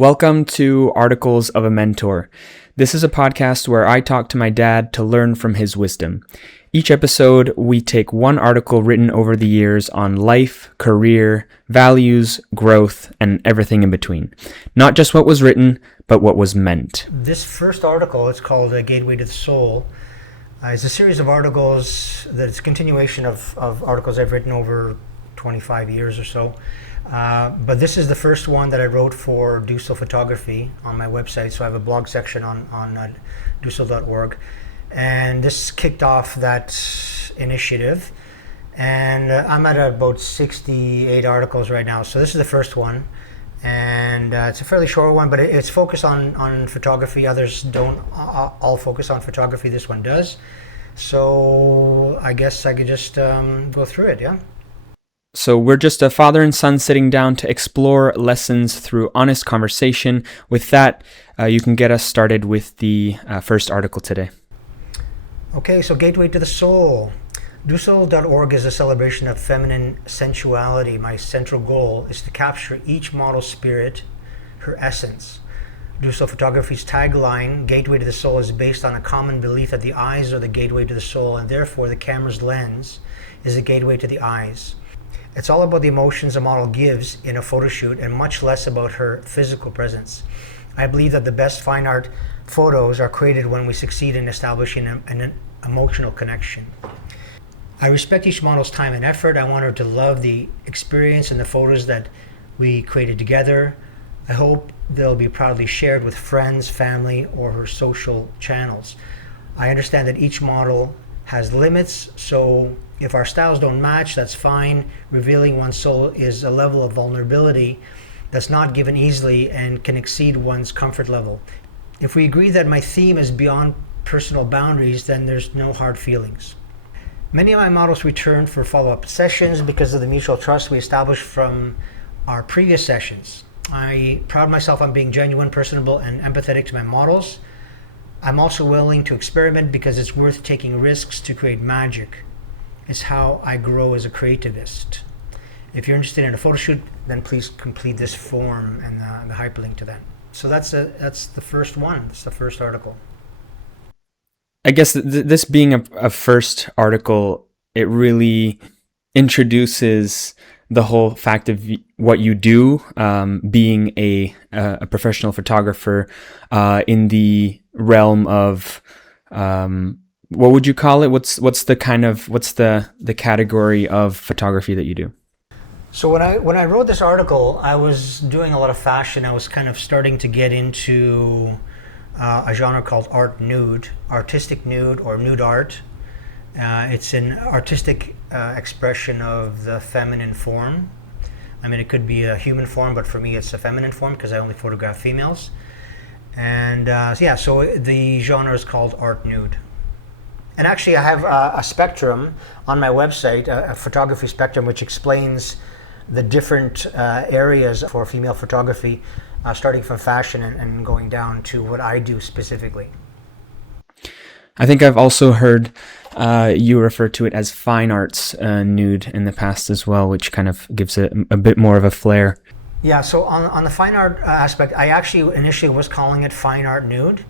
Welcome to Articles of a Mentor. This is a podcast where I talk to my dad to learn from his wisdom. Each episode, we take one article written over the years on life, career, values, growth, and everything in between. Not just what was written, but what was meant. This first article, it's called Gateway to the Soul. It's a series of articles that's a continuation of articles I've written over 25 years or so. But this is the first one that I wrote for Dusil Photography on my website. So I have a blog section on dusil.org. And this kicked off that initiative. And I'm at about 68 articles right now. So this is the first one. And it's a fairly short one, but it's focused on photography. Others don't all focus on photography. This one does. So I guess I could just go through it, yeah? So we're just a father and son sitting down to explore lessons through honest conversation. With that, you can get us started with the first article today. Okay, so Gateway to the Soul. Dusil.org is a celebration of feminine sensuality. My central goal is to capture each model's spirit, her essence. Dusil Photography's tagline, Gateway to the Soul, is based on a common belief that the eyes are the gateway to the soul, and therefore the camera's lens is a gateway to the eyes. It's all about the emotions a model gives in a photo shoot and much less about her physical presence. I believe that the best fine art photos are created when we succeed in establishing an emotional connection. I respect each model's time and effort. I want her to love the experience and the photos that we created together. I hope they'll be proudly shared with friends, family, or her social channels. I understand that each model has limits, so if our styles don't match, that's fine. Revealing one's soul is a level of vulnerability that's not given easily and can exceed one's comfort level. If we agree that my theme is beyond personal boundaries, then there's no hard feelings. Many of my models return for follow-up sessions because of the mutual trust we established from our previous sessions. I pride myself on being genuine, personable, and empathetic to my models. I'm also willing to experiment because it's worth taking risks to create magic. It's how I grow as a creativist. If you're interested in a photo shoot, then please complete this form and the hyperlink to that. So that's the first one. That's the first article. I guess this being a first article, it really introduces the whole fact of what you do, being a professional photographer in the realm of what would you call it? What's the category of photography that you do? So when I wrote this article, I was doing a lot of fashion. I was kind of starting to get into a genre called art nude, artistic nude, or nude art. It's an artistic expression of the feminine form. I mean, it could be a human form, but for me it's a feminine form because I only photograph females. And so the genre is called art nude. And actually I have a spectrum on my website, a photography spectrum, which explains the different areas for female photography, starting from fashion and going down to what I do specifically. I think I've also heard you refer to it as fine arts nude in the past as well, which kind of gives it a bit more of a flair. Yeah, so on the fine art aspect, I actually initially was calling it fine art nude,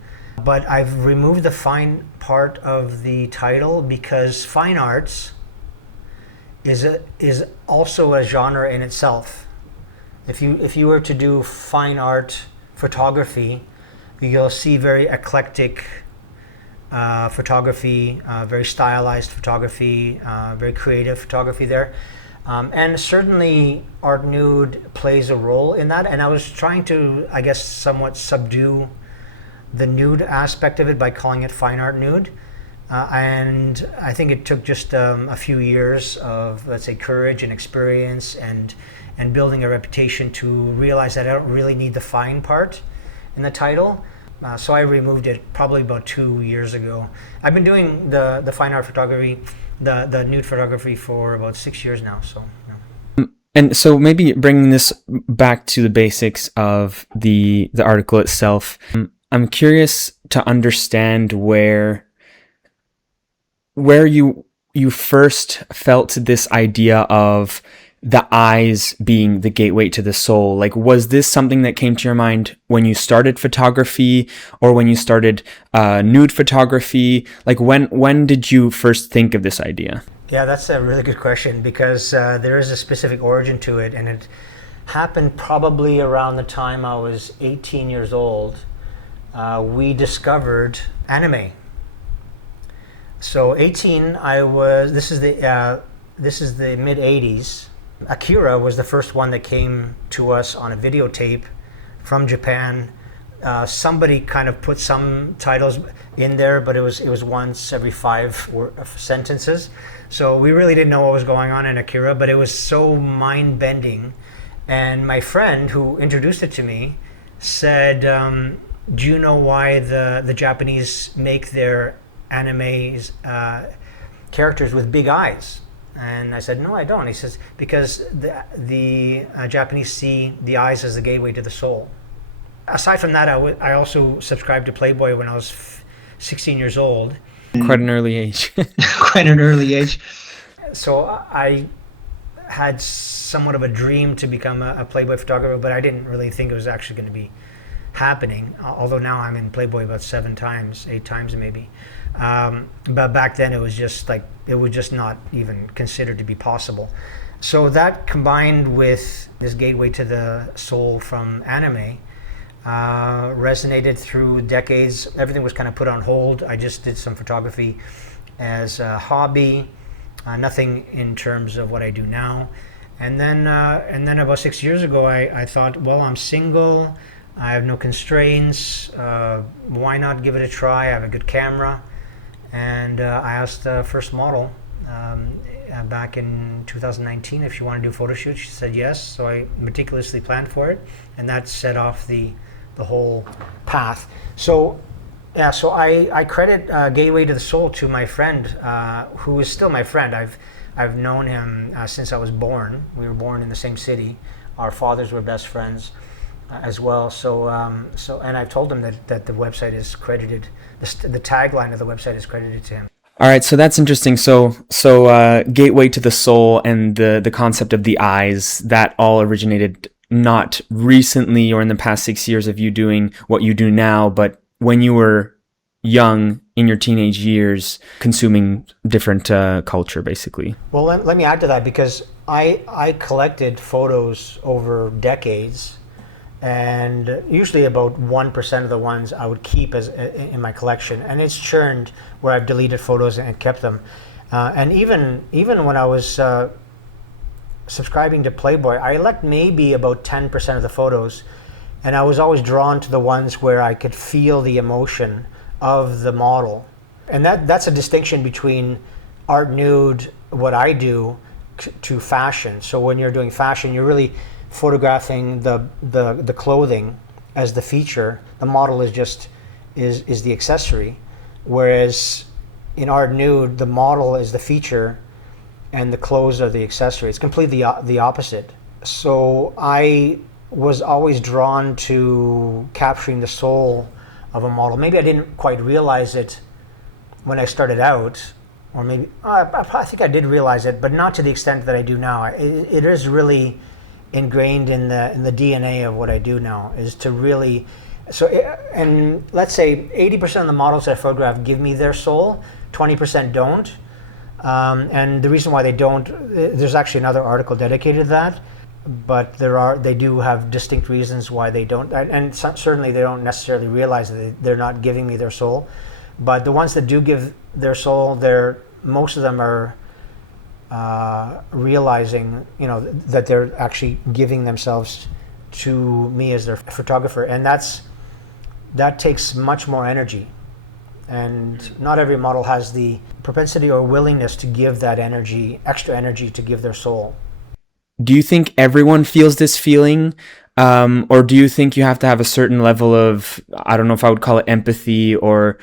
but I've removed the fine part of the title because fine arts is also a genre in itself. If you were to do fine art photography, you'll see very eclectic photography, very stylized photography, very creative photography there. And certainly art nude plays a role in that. And I was trying to, I guess, somewhat subdue the nude aspect of it by calling it fine art nude. And I think it took just a few years of, let's say, courage and experience and building a reputation to realize that I don't really need the fine part in the title. So I removed it probably about 2 years ago. I've been doing the fine art photography, the nude photography for about 6 years now. So. Yeah. And so maybe bringing this back to the basics of the article itself, I'm curious to understand where you first felt this idea of the eyes being the gateway to the soul. Like, was this something that came to your mind when you started photography, or when you started nude photography? Like, when did you first think of this idea? Yeah, that's a really good question, because there is a specific origin to it, and it happened probably around the time I was 18 years old. We discovered anime. So 18, this is the mid 80s. Akira was the first one that came to us on a videotape from Japan. Somebody kind of put some titles in there, but it was once every 5 sentences. So we really didn't know what was going on in Akira, but it was so mind-bending. And my friend who introduced it to me said, do you know why the Japanese make their animes characters with big eyes? And I said, no, I don't. He says, because the Japanese see the eyes as the gateway to the soul. Aside from that, I also subscribed to Playboy when I was 16 years old. Quite an early age. Quite an early age. So I had somewhat of a dream to become a Playboy photographer, but I didn't really think it was actually going to be happening. Although now I'm in Playboy about 7 times, 8 times maybe. But back then it was just not even considered to be possible. So that, combined with this gateway to the soul from anime, resonated through decades. Everything was kind of put on hold. I just did some photography as a hobby, nothing in terms of what I do now. And then about 6 years ago, I thought, well, I'm single, I have no constraints, why not give it a try? I have a good camera. And I asked the first model back in 2019 if she wanted to do a photo shoot. She said yes, so I meticulously planned for it, and that set off the whole path. So yeah, so I credit Gateway to the Soul to my friend, who is still my friend. I've known him since I was born. We were born in the same city. Our fathers were best friends as well. So and I've told him that the website is credited. The tagline of the website is credited to him. All right, so that's interesting. So gateway to the soul and the concept of the eyes, that all originated not recently or in the past 6 years of you doing what you do now, but when you were young, in your teenage years, consuming different culture, basically. Well, let me add to that, because I collected photos over decades. And usually about 1% of the ones I would keep as in my collection, and it's churned where I've deleted photos and kept them. And even when I was subscribing to Playboy, I elect maybe about 10% of the photos, and I was always drawn to the ones where I could feel the emotion of the model. And that's a distinction between art nude, what I do, to fashion. So when you're doing fashion, you're really photographing the clothing as the feature. The model is the accessory, whereas in art nude, the model is the feature and the clothes are the accessory. It's completely the opposite. So I was always drawn to capturing the soul of a model. Maybe I didn't quite realize it when I started out, or maybe I think I did realize it, but not to the extent that I do now. It is really ingrained in the DNA of what I do now, is to really, and let's say 80% of the models that I photograph give me their soul, 20% don't. And the reason why they don't, there's actually another article dedicated to that, but they do have distinct reasons why they don't, and certainly they don't necessarily realize that they're not giving me their soul. But the ones that do give their soul, most of them are realizing, that they're actually giving themselves to me as their photographer, and that takes much more energy, and not every model has the propensity or willingness to give that extra energy to give their soul. Do you think everyone feels this feeling, or do you think you have to have a certain level of, I don't know if I would call it empathy or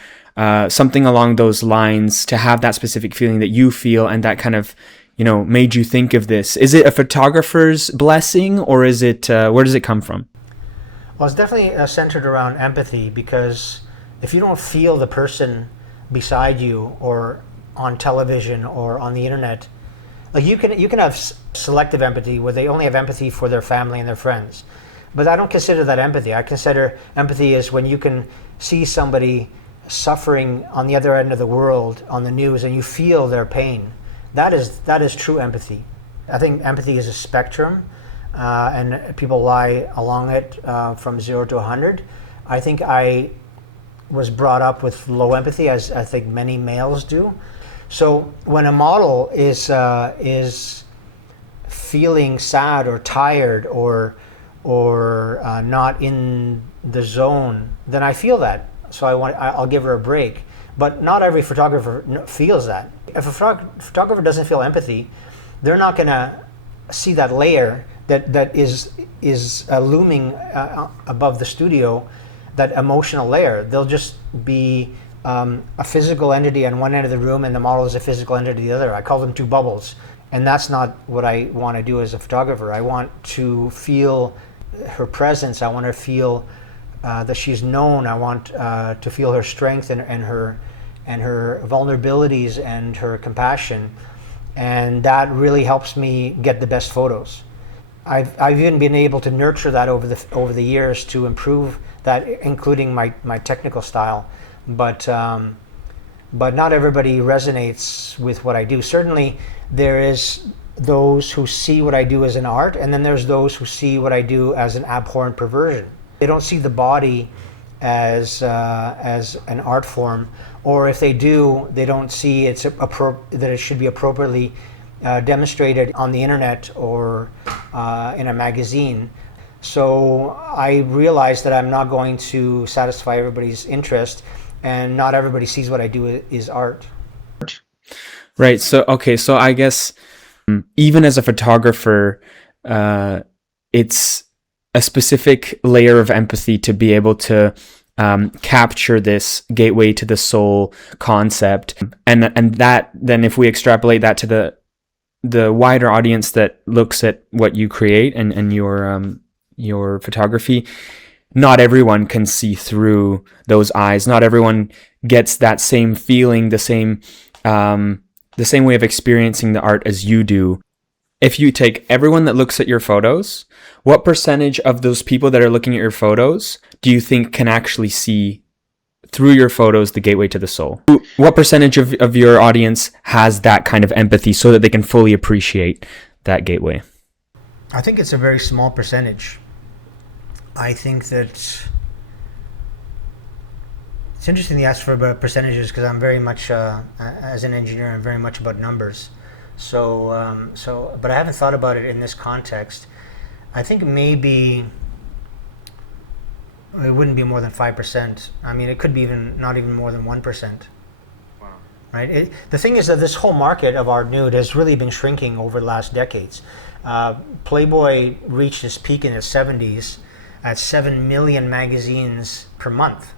something along those lines, to have that specific feeling that you feel and that kind of made you think of this? Is it a photographer's blessing, or is it, where does it come from? Well, it's definitely centered around empathy, because if you don't feel the person beside you, or on television or on the internet, Like you can have selective empathy where they only have empathy for their family and their friends, but I don't consider that empathy. I consider empathy is when you can see somebody suffering on the other end of the world on the news and you feel their pain. That is true empathy. I think empathy is a spectrum, and people lie along it from 0 to 100. I think I was brought up with low empathy, as I think many males do. So when a model is feeling sad or tired or not in the zone, then I feel that. So I'll give her a break. But not every photographer feels that. If a photographer doesn't feel empathy, they're not going to see that layer that is looming above the studio, that emotional layer. They'll just be a physical entity on one end of the room and the model is a physical entity the other. I call them two bubbles. And that's not what I want to do as a photographer. I want to feel her presence. I want to feel that she's known. I want to feel her strength and her vulnerabilities and her compassion. And that really helps me get the best photos. I've even been able to nurture that over the years to improve that, including my technical style. But not everybody resonates with what I do. Certainly, there is those who see what I do as an art, and then there's those who see what I do as an abhorrent perversion. They don't see the body as an art form, or if they do, they don't see that it should be appropriately demonstrated on the internet or in a magazine. So I realized that I'm not going to satisfy everybody's interest, and not everybody sees what I do is art. Right. So, okay. So I guess even as a photographer, it's a specific layer of empathy to be able to capture this gateway to the soul concept. And that, then if we extrapolate that to the wider audience that looks at what you create and your photography, not everyone can see through those eyes. Not everyone gets that same feeling, the same way of experiencing the art as you do. If you take everyone that looks at your photos, what percentage of those people that are looking at your photos do you think can actually see through your photos the gateway to the soul? What percentage of your audience has that kind of empathy so that they can fully appreciate that gateway? I think it's a very small percentage. I think that it's interesting you ask for about percentages, because I'm very much, as an engineer, I'm very much about numbers. But I haven't thought about it in this context. I think maybe it wouldn't be more than 5%. I mean, it could be not even more than 1%. Wow. Right? The thing is that this whole market of art nude has really been shrinking over the last decades. Playboy reached its peak in the 70s at 7 million magazines per month.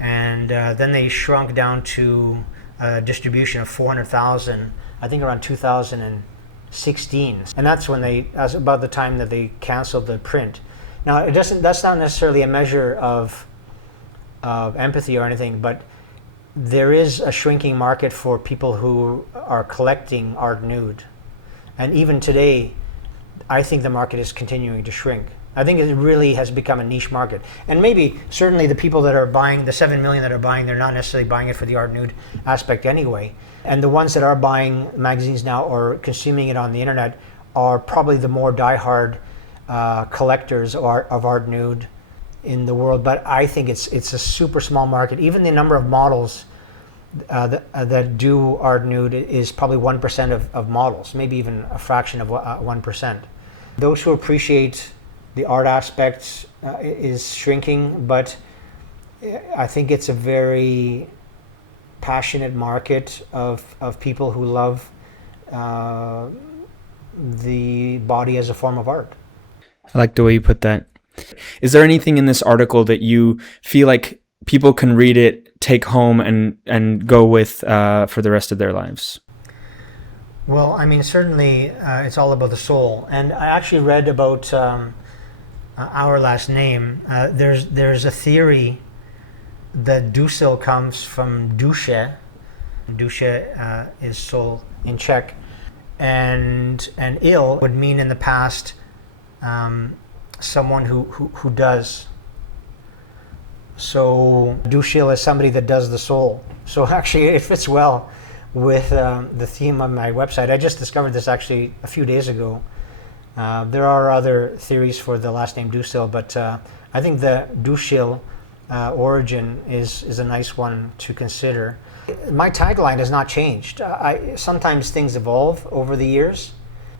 And then they shrunk down to a distribution of 400,000, I think around 2016. And that's about the time that they canceled the print. Now, that's not necessarily a measure of empathy or anything, but there is a shrinking market for people who are collecting art nude. And even today, I think the market is continuing to shrink. I think it really has become a niche market. And maybe, certainly the people that are buying, the 7 million that are buying, they're not necessarily buying it for the art nude aspect anyway. And the ones that are buying magazines now or consuming it on the internet are probably the more diehard collectors of art nude in the world. But I think it's a super small market. Even the number of models that do art nude is probably 1% of models, maybe even a fraction of 1%. Those who appreciate the art aspect is shrinking, but I think it's a very passionate market of people who love the body as a form of art. I like the way you put that. Is there anything in this article that you feel like people can read it, take home, and go with for the rest of their lives? Well, I mean, certainly it's all about the soul. And I actually read about our last name. There's a theory that Dusil comes from duše. Duše is soul in Czech. and ill would mean in the past someone who does. So Dusil is somebody that does the soul. So actually it fits well with the theme of my website. I just discovered this actually a few days ago. There are other theories for the last name Dusil, but I think the Dusil origin is a nice one to consider. My tagline has not changed. Sometimes things evolve over the years.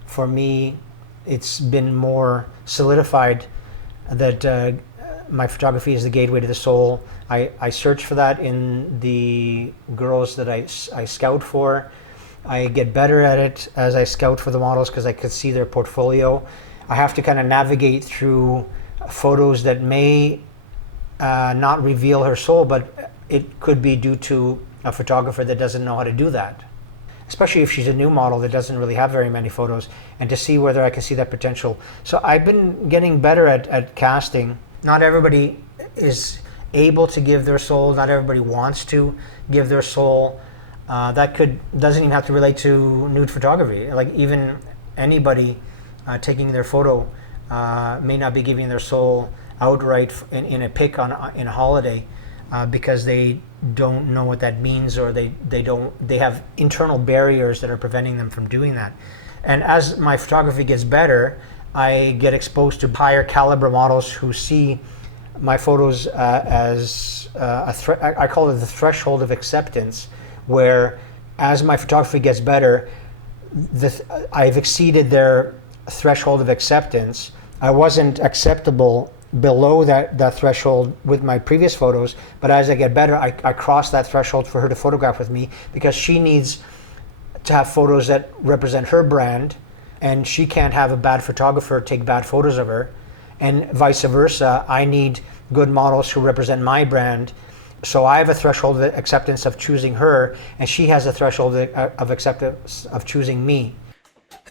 For me, it's been more solidified that my photography is the gateway to the soul. I search for that in the girls that I scout for. I get better at it as I scout for the models because I could see their portfolio. I have to kind of navigate through photos that may not reveal her soul, but it could be due to a photographer that doesn't know how to do that. Especially if she's a new model that doesn't really have very many photos, and to see whether I can see that potential. So I've been getting better at casting. Not everybody is able to give their soul. Not everybody wants to give their soul. That doesn't even have to relate to nude photography. Like even anybody taking their photo may not be giving their soul outright in a pic in a holiday because they don't know what that means, or they have internal barriers that are preventing them from doing that. And as my photography gets better, I get exposed to higher caliber models who see my photos as I call it the threshold of acceptance, where as my photography gets better, I've exceeded their threshold of acceptance. I wasn't acceptable below that threshold with my previous photos, but as I get better, I cross that threshold for her to photograph with me, because she needs to have photos that represent her brand, and she can't have a bad photographer take bad photos of her, and vice versa. I need good models who represent my brand. So I have a threshold of acceptance of choosing her, and she has a threshold of acceptance of choosing me.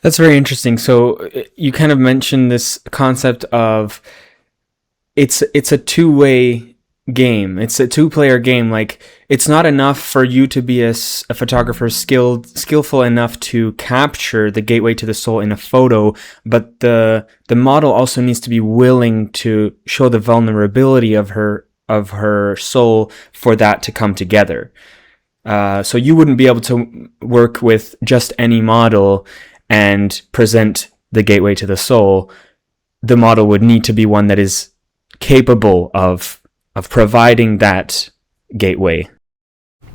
That's very interesting. So you kind of mentioned this concept of it's a two-way game. It's a two-player game. Like, it's not enough for you to be a photographer skillful enough to capture the gateway to the soul in a photo, but the model also needs to be willing to show the vulnerability of her soul for that to come together. So you wouldn't be able to work with just any model and present the gateway to the soul. The model would need to be one that is capable of providing that gateway.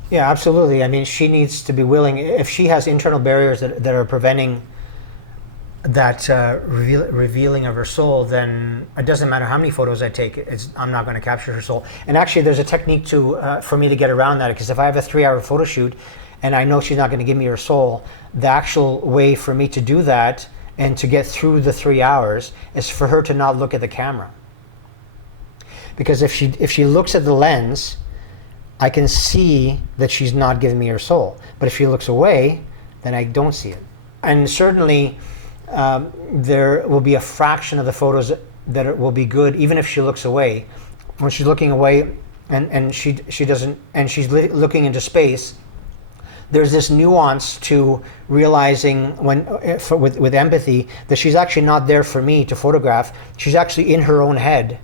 Yeah, absolutely. I mean, she needs to be willing. If she has internal barriers that are preventing that revealing of her soul, then it doesn't matter how many photos I take. I'm not going to capture her soul. And actually, there's a technique for me to get around that, because if I have a 3-hour photo shoot and I know she's not going to give me her soul, the actual way for me to do that and to get through the 3 hours is for her to not look at the camera. Because if she looks at the lens, I can see that she's not giving me her soul. But if she looks away, then I don't see it. And certainly, there will be a fraction of the photos that will be good, even if she looks away. When she's looking away and she doesn't, and she's looking into space, there's this nuance to realizing with empathy that she's actually not there for me to photograph. She's actually in her own head,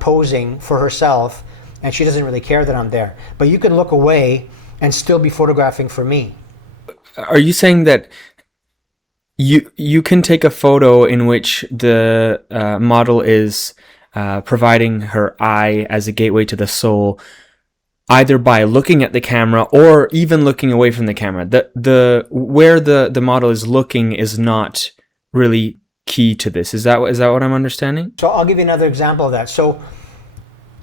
posing for herself, and she doesn't really care that I'm there. But you can look away and still be photographing for me. Are you saying that you can take a photo in which the model is providing her eye as a gateway to the soul, either by looking at the camera or even looking away from the camera? Where the model is looking is not really key to this. Is that what I'm understanding? So I'll give you another example of that. So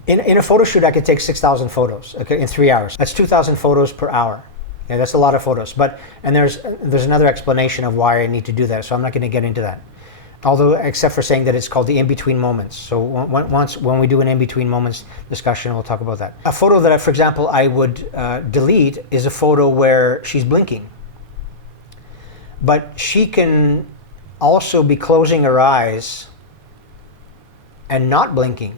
in a photo shoot, I could take 6,000 photos, okay, in 3 hours. That's 2,000 photos per hour. Yeah, that's a lot of photos. And there's another explanation of why I need to do that, so I'm not going to get into that. Although, except for saying that it's called the in-between moments. So when we do an in-between moments discussion, we'll talk about that. A photo that, for example, I would delete is a photo where she's blinking. But she can also be closing her eyes and not blinking.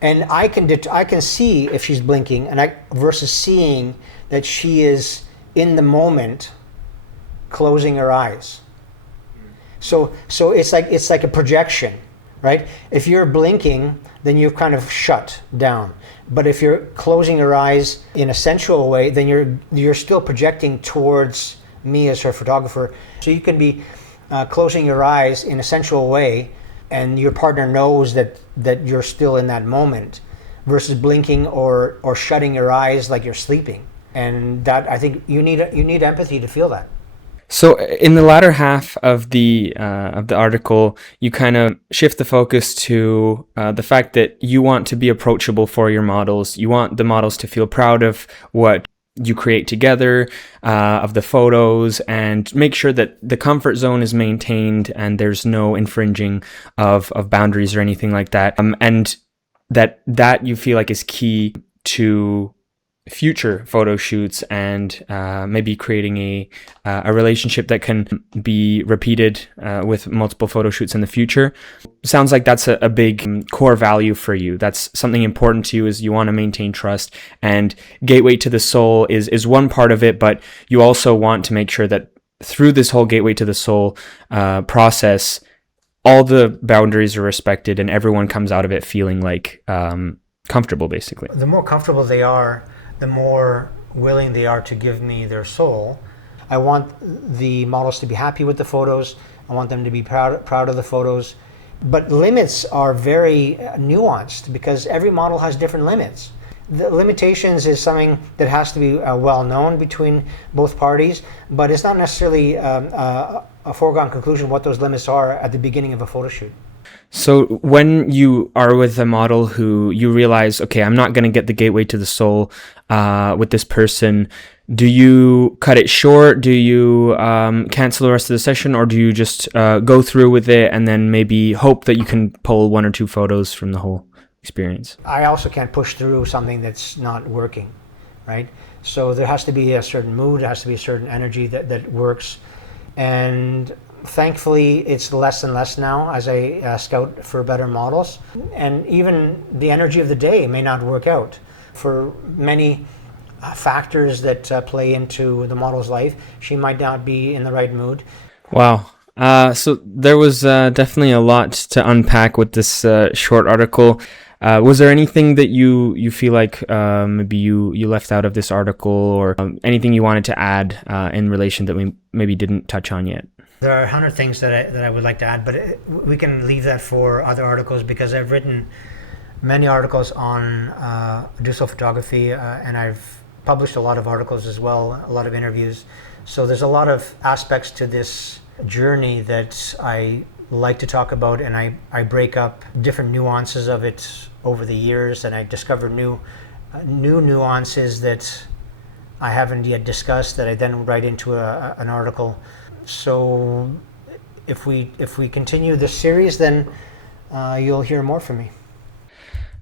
And I can see if she's blinking, versus seeing that she is in the moment closing her eyes. So it's like a projection, right? If you're blinking, then you're kind of shut down. But if you're closing your eyes in a sensual way, then you're still projecting towards me as her photographer. So you can be closing your eyes in a sensual way, and your partner knows that you're still in that moment, versus blinking or shutting your eyes like you're sleeping. And that, I think you need empathy to feel that. So in the latter half of the article, you kind of shift the focus to the fact that you want to be approachable for your models. You want the models to feel proud of what you create together, of the photos, and make sure that the comfort zone is maintained and there's no infringing of boundaries or anything like that. And that you feel like is key to future photo shoots, and maybe creating a relationship that can be repeated with multiple photo shoots in the future. Sounds like that's a big core value for you. That's something important to you, is you want to maintain trust, and Gateway to the Soul is one part of it, but you also want to make sure that through this whole Gateway to the Soul process, all the boundaries are respected and everyone comes out of it feeling like comfortable, basically. The more comfortable they are, the more willing they are to give me their soul. I want the models to be happy with the photos. I want them to be proud of the photos. But limits are very nuanced, because every model has different limits. The limitations is something that has to be well known between both parties, but it's not necessarily a foregone conclusion what those limits are at the beginning of a photo shoot. So when you are with a model who you realize, okay, I'm not going to get the Gateway to the Soul with this person, do you cut it short? Do you cancel the rest of the session? Or do you just go through with it and then maybe hope that you can pull one or two photos from the whole experience? I also can't push through something that's not working, right? So there has to be a certain mood, there has to be a certain energy that works. And thankfully, it's less and less now as I scout for better models. And even the energy of the day may not work out. For many factors that play into the model's life, she might not be in the right mood. Wow. So there was definitely a lot to unpack with this short article. Was there anything that you feel like maybe you left out of this article, or anything you wanted to add in relation that we maybe didn't touch on yet? There are 100 things that I would like to add, but we can leave that for other articles, because I've written many articles on Dusil Photography, and I've published a lot of articles as well, a lot of interviews. So there's a lot of aspects to this journey that I like to talk about, and I break up different nuances of it over the years, and I discover new nuances that I haven't yet discussed that I then write into an article. So if we continue this series, then you'll hear more from me.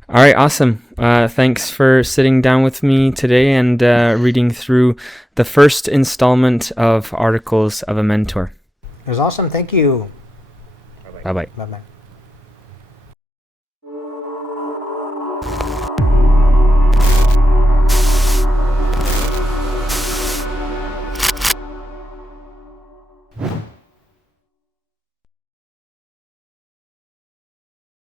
All right, awesome. Thanks for sitting down with me today and reading through the first installment of Articles of a Mentor. It was awesome. Thank you. Bye-bye. Bye-bye.